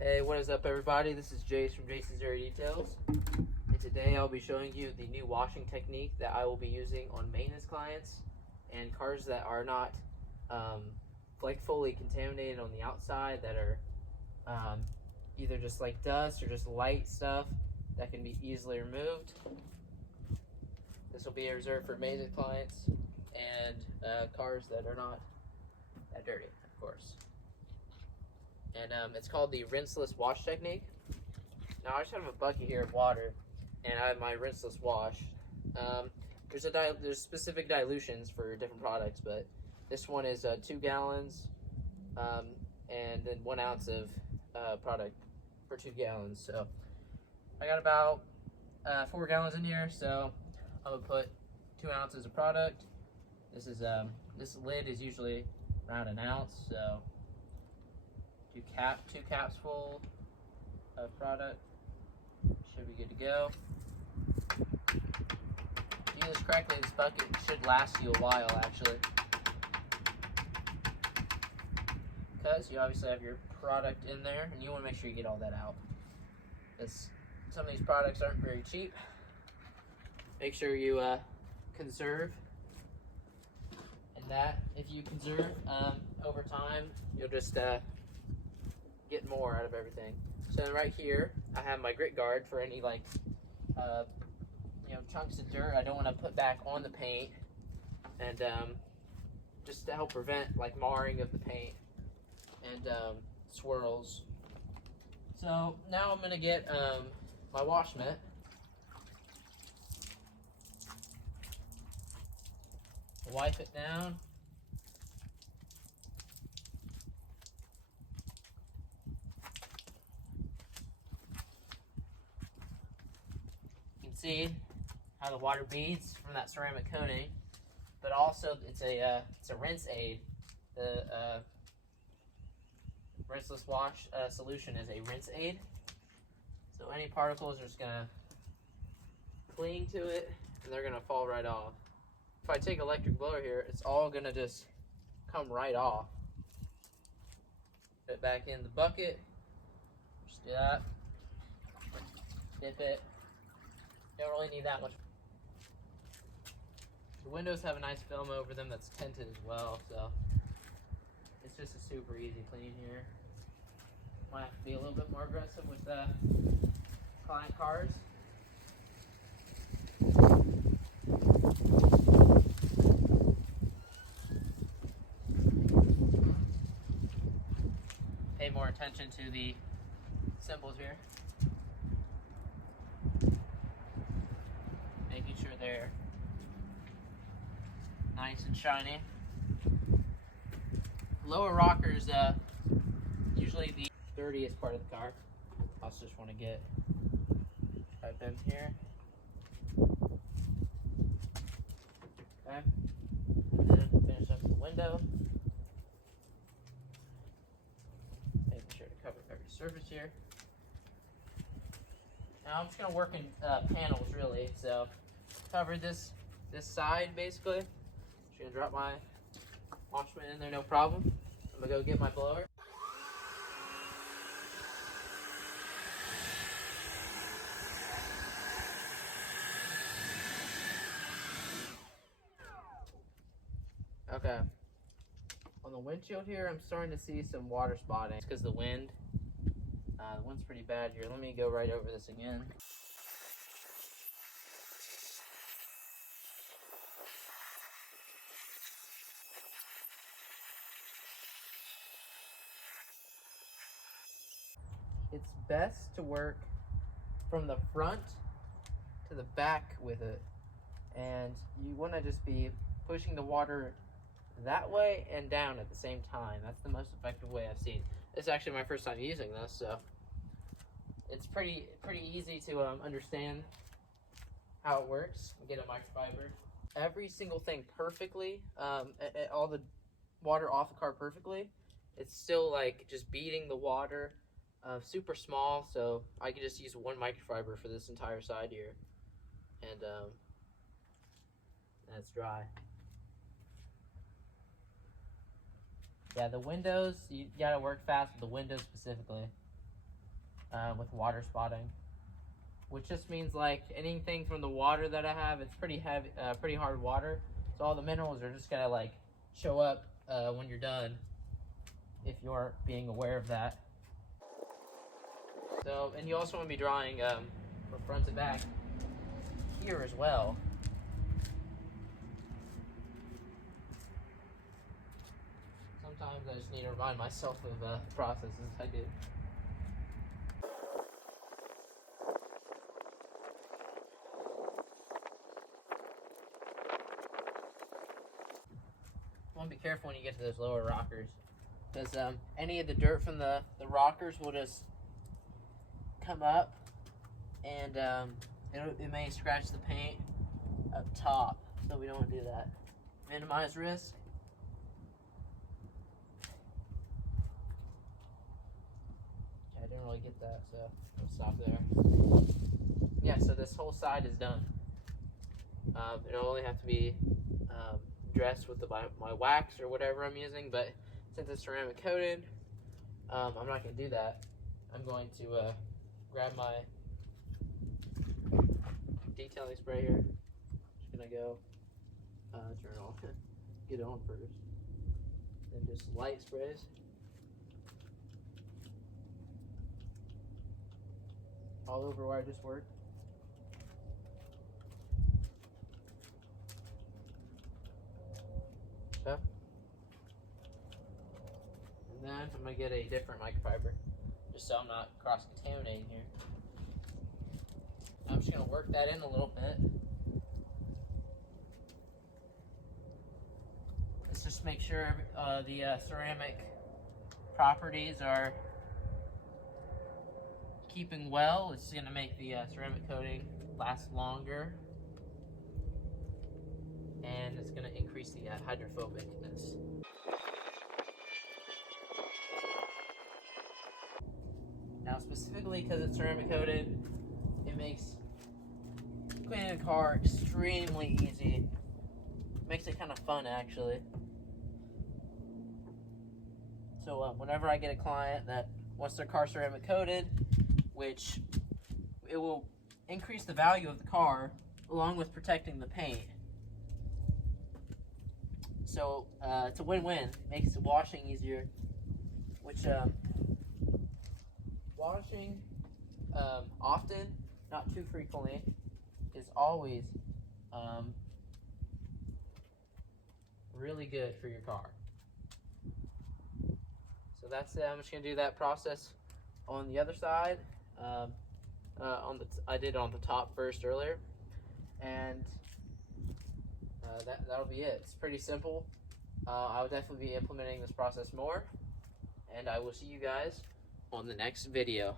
Hey, what is up everybody? This is Jace from Jason's Area Details, and today I'll be showing you the new washing technique that I will be using on maintenance clients and cars that are not like fully contaminated on the outside, that are either just like dust or just light stuff that can be easily removed. This will be reserved for maintenance clients and cars that are not that dirty, of course. And it's called the rinseless wash technique. Now I just have a bucket here of water, and I have my rinseless wash. There's specific dilutions for different products, but this one is 2 gallons, and then 1 ounce of product for 2 gallons. So I got about 4 gallons in here, so I'm gonna put 2 ounces of product. This is this lid is usually around 1 ounce, so 2 caps full of product should be good to go. If you do this correctly, this bucket should last you a while actually, because you obviously have your product in there and you want to make sure you get all that out, because some of these products aren't very cheap. Make sure you conserve, and that if you conserve over time, you'll just get more out of everything. So right here I have my grit guard for any chunks of dirt I don't want to put back on the paint, and just to help prevent like marring of the paint and swirls. So now I'm gonna get my wash mitt. Wipe it down. See how the water beads from that ceramic coating, but also it's a rinse aid. The rinseless wash solution is a rinse aid, so any particles are just gonna cling to it and they're gonna fall right off. If I take electric blower here, it's all gonna just come right off. Put it back in the bucket, just do that, dip it. Don't really need that much. The windows have a nice film over them that's tinted as well, so it's just a super easy clean here. Might have to be a little bit more aggressive with the client cars. Pay more attention to the symbols here. Making sure they're nice and shiny. Lower rockers, usually the dirtiest part of the car. I also just want to get right in here. Okay, and then finish up the window. Making sure to cover every surface here. Now I'm just gonna work in panels really, so cover this side basically. Just gonna drop my wash mitt in there, no problem. I'm gonna go get my blower. Okay. On the windshield here, I'm starting to see some water spotting. It's because the wind. The wind's pretty bad here. Let me go right over this again. It's best to work from the front to the back with it, and you want to just be pushing the water that way and down at the same time. That's the most effective way I've seen. It's actually my first time using this, so it's pretty easy to understand how it works. Get a microfiber. Every single thing perfectly, all the water off the car perfectly. It's still like just beating the water super small, so I could just use 1 microfiber for this entire side here, and that's dry. Yeah, the windows, you gotta work fast with the windows specifically. with water spotting, which just means like anything from the water that I have, it's pretty heavy, pretty hard water. So all the minerals are just gonna like show up when you're done, if you're being aware of that. So, and you also want to be drawing from front to back here as well. Sometimes I just need to remind myself of processes I do. You want to be careful when you get to those lower rockers, because any of the dirt from the rockers will just come up, and it may scratch the paint up top, so we don't want to do that. Minimize risk. I didn't really get that, so we'll stop there. Yeah, so this whole side is done. It'll only have to be dressed with my wax or whatever I'm using, but since it's ceramic coated, I'm not going to do that. I'm going to grab my detailing spray here. Just going to go turn it on, get it on first, then just light sprays. All over where I just worked. So, and then I'm going to get a different microfiber, just so I'm not cross-contaminating here. I'm just going to work that in a little bit. Let's just make sure the ceramic properties are keeping well. It's going to make the ceramic coating last longer, and it's going to increase the hydrophobicness. Now, specifically because it's ceramic coated, it makes cleaning a car extremely easy. Makes it kind of fun, actually. So whenever I get a client that wants their car ceramic coated, which it will increase the value of the car along with protecting the paint. So it's a win-win. Makes the washing easier, which washing often, not too frequently, is always really good for your car. So that's it. I'm just gonna do that process on the other side. I did on the top first earlier, and that'll be it. It's pretty simple. I will definitely be implementing this process more, and I will see you guys on the next video.